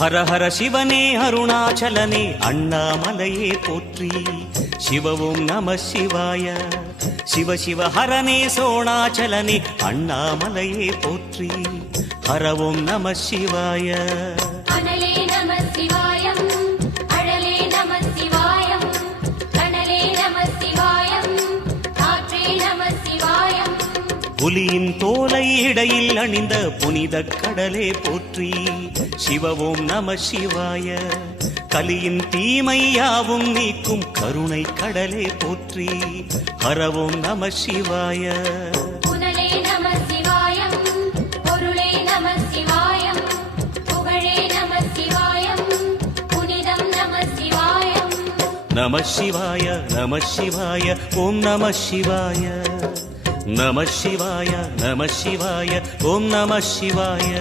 ஹர ஹர சிவனே அருணாச்சலனே அண்ணாமலையே போற்றி. சிவவும் நம சிவாய. சிவ சிவ ஹரனே சோணாச்சலனே அண்ணாமலையே போற்றி. ஹரவும் நம சிவாய. அனலே நம சிவாயம், அழலே நம சிவாயம், கனலே நம சிவாயம், காற்றே நம சிவாயம். புலியின் தோலை இடையில் அணிந்த புனித கடலே போற்றி. சிவவும் நம சிவாய. கலியின் தீமையாவும் நீக்கும் கருணை கடலே போற்றி. ஹரவும் நம சிவாய. புனலே நம சிவாயம், பொருளே நம சிவாயம், புகழே நம சிவாயம், புனிதம் நம சிவாயம். நம சிவாய நம சிவாய ஓம் நம சிவாய. நம சிவாய நம சிவாய ஓம் நம சிவாய.